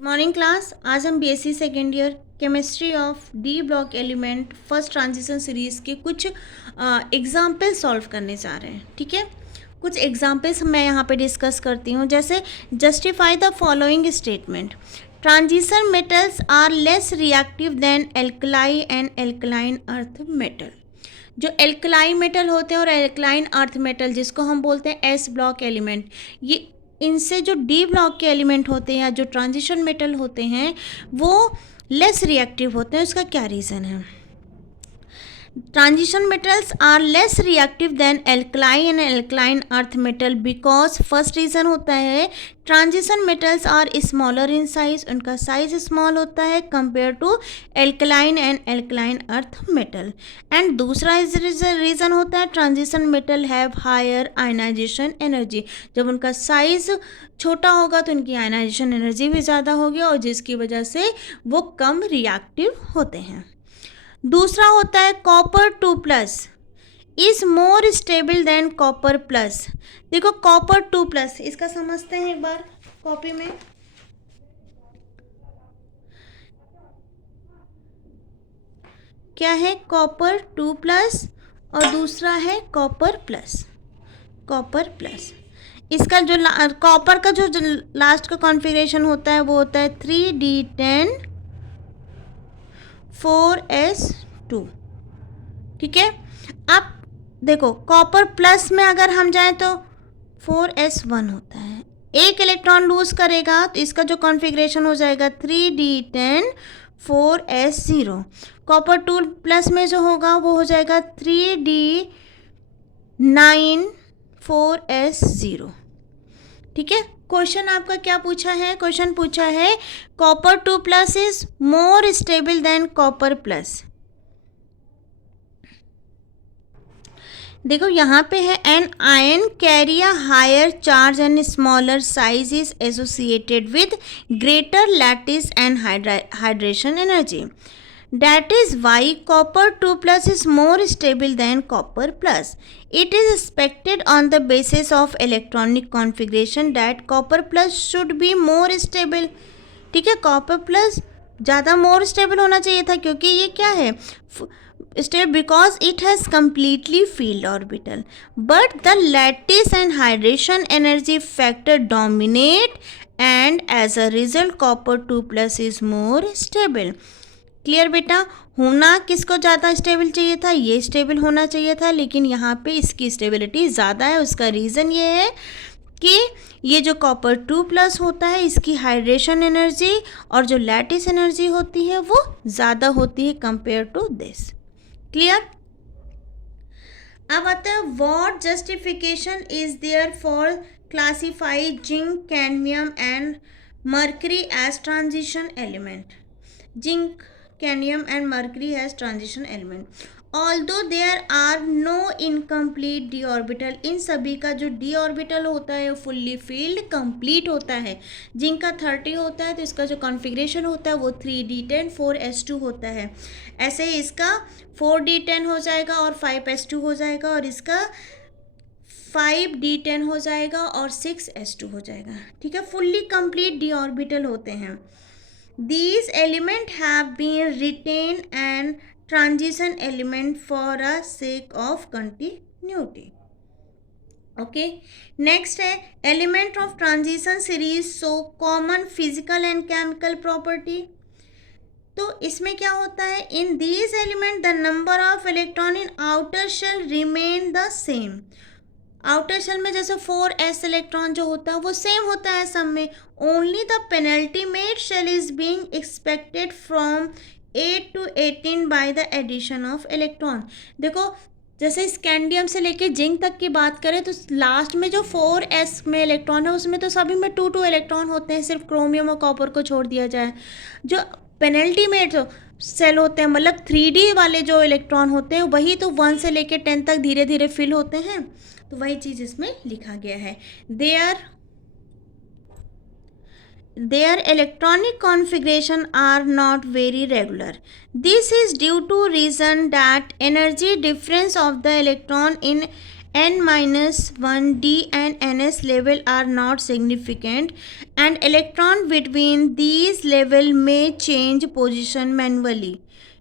Morning class. आज हम BSc second year chemistry of D block element first transition series के कुछ example solve करने जा रहे हैं। ठीक है, कुछ एग्जाम्पल्स मैं यहाँ पे डिस्कस करती हूँ। जैसे justify the following statement, transition metals are less reactive than alkali and alkaline earth metal. जो एल्कलाई मेटल होते हैं और एल्कलाइन अर्थ मेटल, जिसको हम बोलते हैं एस ब्लॉक एलिमेंट, ये इनसे जो डी ब्लॉक के एलिमेंट होते हैं या जो ट्रांजिशन मेटल होते हैं वो लेस रिएक्टिव होते हैं। उसका क्या रीज़न है? Transition metals are less reactive than alkali and alkaline earth metal because first reason होता है transition metals are smaller in size, उनका size small होता है compared to alkaline and alkaline earth metal। and दूसरा reason होता है transition metal have higher ionization energy, जब उनका size छोटा होगा तो उनकी ionization energy भी ज़्यादा होगी और जिसकी वजह से वो कम रिएक्टिव होते हैं। दूसरा होता है copper 2+ is more stable than copper plus. देखो कॉपर 2+, इसका समझते हैं एक बार कॉपी में। क्या है? कॉपर 2+ और दूसरा है कॉपर प्लस। कॉपर प्लस इसका जो कॉपर का जो लास्ट का कॉन्फ़िगरेशन होता है वो होता है 3D10 4s2। ठीक है, अब देखो कॉपर प्लस में अगर हम जाएं तो 4s1 होता है, एक इलेक्ट्रॉन लूज करेगा तो इसका जो कॉन्फ़िगरेशन हो जाएगा 3D10 4s0। कॉपर 2+ में जो होगा वो हो जाएगा 3D9 4s0। ठीक है, क्वेश्चन आपका क्या पूछा है? क्वेश्चन पूछा है copper 2+ is more stable than copper plus. देखो यहाँ पे है an ion carry a higher charge and smaller size is associated with greater lattice and hydration energy, that is why copper 2+ is more stable than copper plus. It is expected on the basis of electronic configuration that copper plus should be more stable। ठीक है, copper plus ज़्यादा more stable होना चाहिए था क्योंकि ये क्या है stable because it has completely filled orbital, but the lattice and hydration energy factor dominate and as a result copper 2+ is more stable. Clear बेटा? होना किसको ज़्यादा स्टेबल चाहिए था? ये स्टेबल होना चाहिए था, लेकिन यहाँ पे इसकी स्टेबिलिटी ज़्यादा है। उसका रीज़न ये है कि ये जो कॉपर 2+ होता है इसकी हाइड्रेशन एनर्जी और जो लैटिस एनर्जी होती है वो ज़्यादा होती है कंपेयर टू दिस। क्लियर? अब आता है what justification is there for classify zinc, cadmium and mercury as transition element. Zinc, cadmium and mercury as transition element, although there are no incomplete d orbital। इन सभी का जो d orbital होता है वो fully field complete होता है। Zinc का 30 होता है तो इसका जो कॉन्फ़िगरेशन होता है वो 3D10 4s2 होता है। ऐसे ही इसका 4D10 हो जाएगा और 5s2 हो जाएगा और इसका 5D10 हो जाएगा और 6s2 हो जाएगा। ठीक है, फुल्ली कंप्लीट d orbital होते हैं। These elements have been retained and transition element for a sake of continuity। Okay, next है element of transition series so common physical and chemical property। तो इसमें क्या होता है? In these elements the number of electron in outer shell remain the same। Outer shell में जैसे 4s electron जो होता है वो सेम होता है सब में, only the penultimate shell is being expected from 8 to 18 by the addition of electron. देखो जैसे स्कैंडियम से लेके जिंक तक की बात करें तो लास्ट में जो 4s में इलेक्ट्रॉन है उसमें तो सभी में 2 इलेक्ट्रॉन होते हैं, सिर्फ क्रोमियम और कॉपर को छोड़ दिया जाए। जो पेनल्टीमेट सेल होते हैं मतलब 3D वाले जो इलेक्ट्रॉन होते हैं वही तो 1 से लेके 10 तक धीरे धीरे फिल होते हैं, तो वही चीज़ इसमें लिखा गया है। Their electronic configuration are not very regular. This is due to reason that energy difference of the electron in n-1 d and ns level are not significant and electron between these level may change position manually.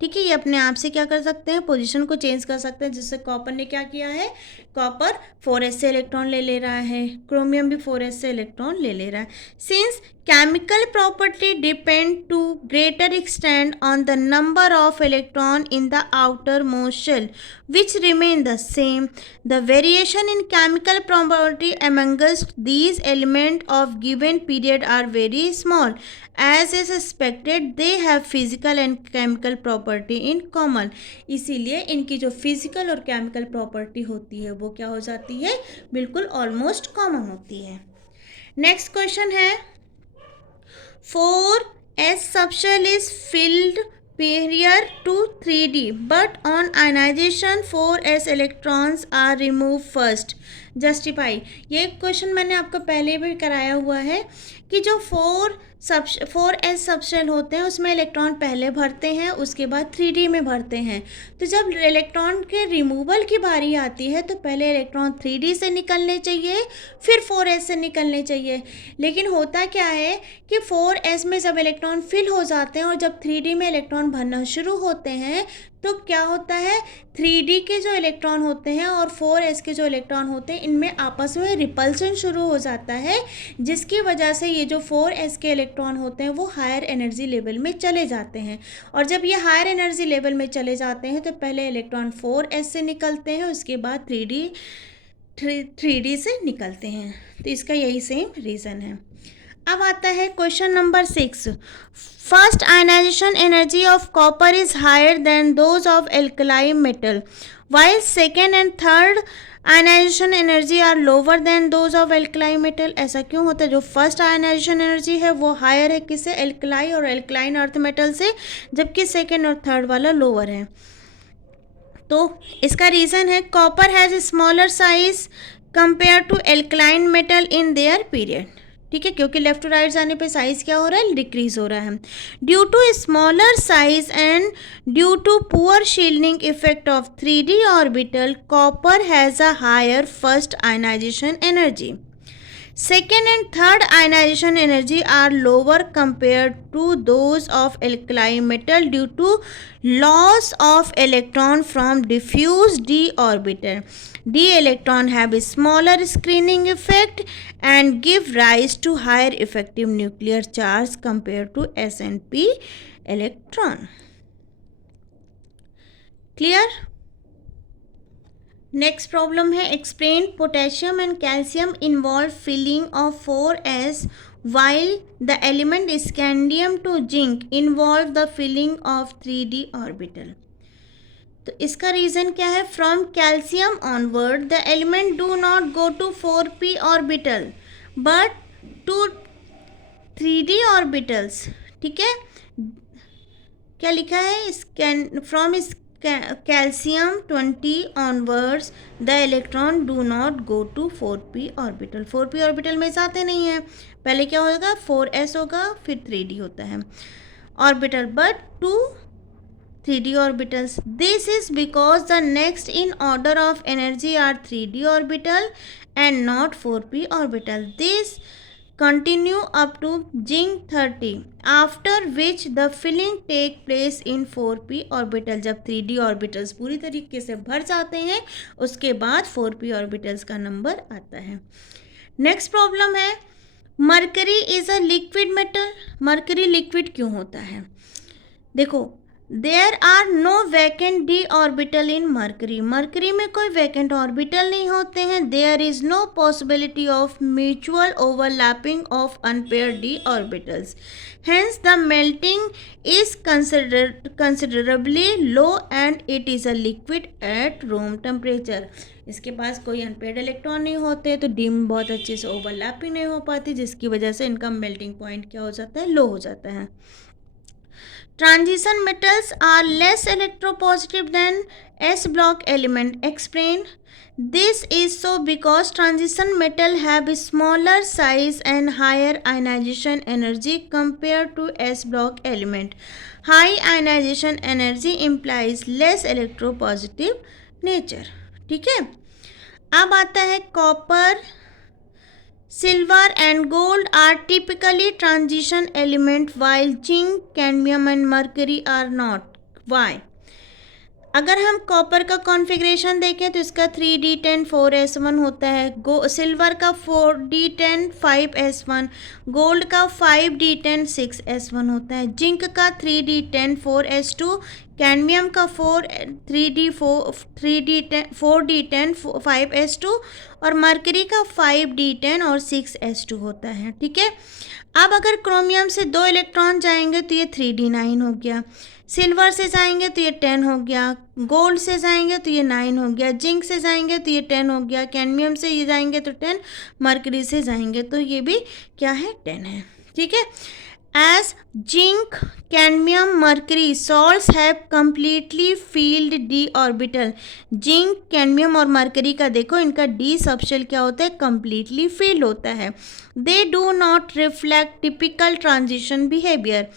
ठीक है, ये अपने आप से क्या कर सकते हैं, पोजीशन को चेंज कर सकते हैं. जिससे कॉपर ने क्या किया है, कॉपर 4s से इलेक्ट्रॉन ले ले रहा है, क्रोमियम भी 4s से इलेक्ट्रॉन ले ले रहा है. Since chemical property depend to greater extent on the number of electron in the outermost shell which remain the same, the variation in chemical property amongst these elements of given period are very small. As is expected they have physical and chemical property in common. इसीलिए इनकी जो physical और chemical property होती है वो क्या हो जाती है, बिल्कुल ऑलमोस्ट कॉमन होती है. नेक्स्ट क्वेश्चन है, 4s subshell is filled prior to 3d but on ionization 4s electrons are removed first. Justify. ये क्वेश्चन मैंने आपको पहले भी कराया हुआ है कि जो 4s सबशेल होते हैं उसमें इलेक्ट्रॉन पहले भरते हैं, उसके बाद 3d में भरते हैं. तो जब इलेक्ट्रॉन के रिमूवल की बारी आती है तो पहले इलेक्ट्रॉन 3d से निकलने चाहिए, फिर 4s से निकलने चाहिए. लेकिन होता क्या है कि 4s में जब इलेक्ट्रॉन फिल हो जाते हैं और जब 3d में इलेक्ट्रॉन भरना शुरू होते हैं तो क्या होता है, 3d के जो इलेक्ट्रॉन होते हैं और 4s के जो इलेक्ट्रॉन होते हैं इनमें आपस में रिपल्सन शुरू हो जाता है, जिसकी वजह से ये जो 4s के इलेक्ट्रॉन होते हैं वो हायर एनर्जी लेवल में चले जाते हैं. और जब ये हायर एनर्जी लेवल में चले जाते हैं तो पहले इलेक्ट्रॉन 4s से निकलते हैं, उसके बाद 3d से निकलते हैं. तो इसका यही सेम रीज़न है. अब आता है question number 6. First ionization energy of copper is higher than those of alkali metal while second and third ionization energy are lower than those of alkali metal. ऐसा क्यों होता है, जो फर्स्ट आयनाइजेशन एनर्जी है वो हायर है किससे, alkali और एल्कलाइन अर्थ मेटल से, जबकि सेकेंड और थर्ड वाला लोअर है. तो इसका रीज़न है copper has smaller size compare to alkaline metal in their period. ठीक है, क्योंकि लेफ्ट टू राइट जाने पे साइज क्या हो रहा है, डिक्रीज हो रहा है. Due to smaller size and due to poor shielding effect of 3d orbital copper has a higher first ionization energy. Second and third ionization energy are lower compared to those of alkali metal due to loss of electron from diffuse d orbital. D electron have a smaller screening effect and give rise to higher effective nuclear charge compared to S and P electron. Clear? Next problem है, explain potassium and calcium involve filling of 4s while the element scandium to zinc involve the filling of 3d orbital. तो इसका reason क्या है, from calcium onward the element do not go to 4p orbital but to 3d orbitals. ठीक है, क्या लिखा है, from calcium 20 onwards the electron do not go to 4p orbital. 4p orbital में जाते नहीं हैं, पहले क्या होगा, 4s होगा फिर 3d होता है orbital, but to 3d orbitals. This is because the next in order of energy are 3d orbital and not 4p orbital. This continue up to zinc 30 after which the filling take place in 4p orbital. जब 3d orbitals पूरी तरीके से भर जाते हैं उसके बाद 4p orbitals का नंबर आता है. नेक्स्ट प्रॉब्लम है, mercury is a liquid metal. Mercury liquid क्यों होता है, देखो, there are no vacant D orbital in mercury. Mercury में कोई वैकेंट ऑर्बिटल नहीं होते हैं. There is no possibility of mutual overlapping of unpaired D orbitals. Hence the melting is considerably low and it is a liquid at room temperature. इसके पास कोई unpaired electron नहीं होते तो डीम बहुत अच्छे से ओवरलैपिंग नहीं हो पाती, जिसकी वजह से इनका मेल्टिंग पॉइंट क्या हो जाता है, लो हो जाता है. Transition metals are less electropositive than S block element. Explain. This is so because transition metal have a smaller size and higher ionization energy compared to S block element. High ionization energy implies less electropositive nature. ठीक है, अब आता है copper, silver and gold are typically transition element while zinc, cadmium and mercury are not. Why? अगर हम copper का configuration देखें तो इसका 3d10 4s1 होता है, सिल्वर का 4d10 5s1, गोल्ड का 5d10 6s1 होता है, जिंक का 3d10 4s2, कैडमियम का 4d10 5s2 और मरकरी का 5d10 और 6s2 होता है। ठीक है, अब अगर क्रोमियम से 2 इलेक्ट्रॉन जाएंगे तो ये 3d9 हो गया, सिल्वर से जाएंगे तो ये 10 हो गया, गोल्ड से जाएंगे तो ये 9 हो गया, जिंक से जाएंगे तो ये 10 हो गया, कैडमियम से ये जाएंगे तो 10, मरकरी से जाएंगे तो ये भी क्या है 10 है। ठीक है, as zinc, cadmium, mercury salts have completely filled D orbital. Zinc, cadmium और मरकरी का देखो इनका डी सबशेल क्या होता है, कंप्लीटली फील्ड होता है। They do not reflect typical transition behaviour.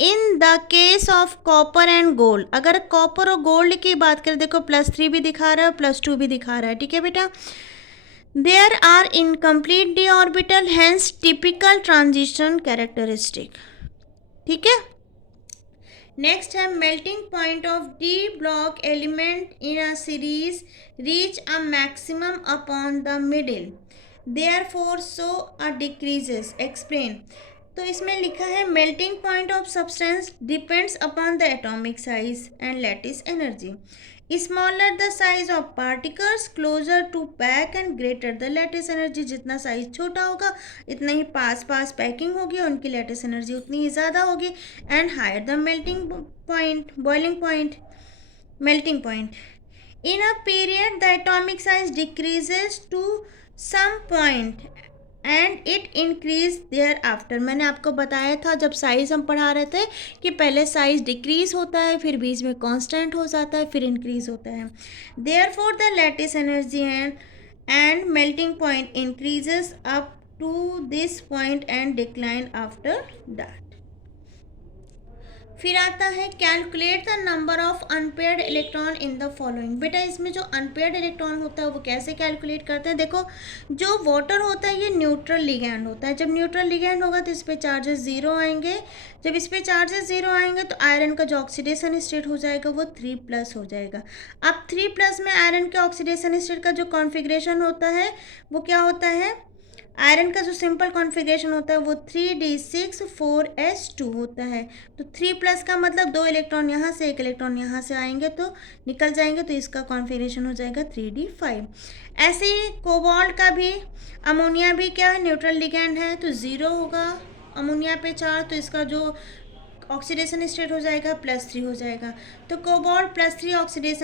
In the case of copper and gold, अगर कॉपर और गोल्ड की बात करें, देखो +3 भी दिखा रहा है, +2 भी दिखा रहा है। ठीक है बेटा, there are incomplete D orbital, hence typical transition characteristic. ठीक है, नेक्स्ट है melting point of D block element in a series reach a maximum upon the middle, therefore so a decreases, explain. तो इसमें लिखा है melting point of substance depends upon the atomic size and lattice energy. Smaller the size of particles closer to pack and greater the lattice energy. जितना size छोटा होगा इतना ही पास पास packing होगी, उनकी लैटिस एनर्जी उतनी ही ज़्यादा होगी। And higher the melting point, boiling point, melting point. In a period the atomic size decreases to some point and it increase thereafter. मैंने आपको बताया था जब साइज़ हम पढ़ा रहे थे कि पहले साइज़ डिक्रीज होता है, फिर बीच में कांस्टेंट हो जाता है, फिर इंक्रीज होता है। Therefore the lattice energy and melting point increases up to this point and decline after that. फिर आता है calculate the number of unpaired electron in the following. बेटा इसमें जो अनपेयर्ड इलेक्ट्रॉन होता है वो कैसे कैलकुलेट करते हैं, देखो जो वाटर होता है ये न्यूट्रल लिगैंड होता है। जब न्यूट्रल लिगैंड होगा तो इस पर चार्जेस 0 आएंगे, जब इस पर चार्जेस 0 आएंगे तो आयरन का जो ऑक्सीडेशन स्टेट हो जाएगा वो 3+ हो जाएगा। अब 3+ में आयरन के ऑक्सीडेशन स्टेट का जो कॉन्फिग्रेशन होता है वो क्या होता है, आयरन का जो सिंपल कॉन्फ़िगरेशन होता है वो 3d6 4s2 होता है। तो 3+ का मतलब 2 इलेक्ट्रॉन यहाँ से 1 इलेक्ट्रॉन यहाँ से आएंगे तो निकल जाएंगे, तो इसका कॉन्फ़िगरेशन हो जाएगा 3d5। ऐसे ही कोबाल्ट का भी, अमोनिया भी क्या है, न्यूट्रल लिगैंड है तो 0 होगा अमोनिया पे चार्ज, तो इसका जो ऑक्सीडेशन स्टेट हो जाएगा +3 हो जाएगा। तो कोबाल्ट +3 ऑक्सीडेशन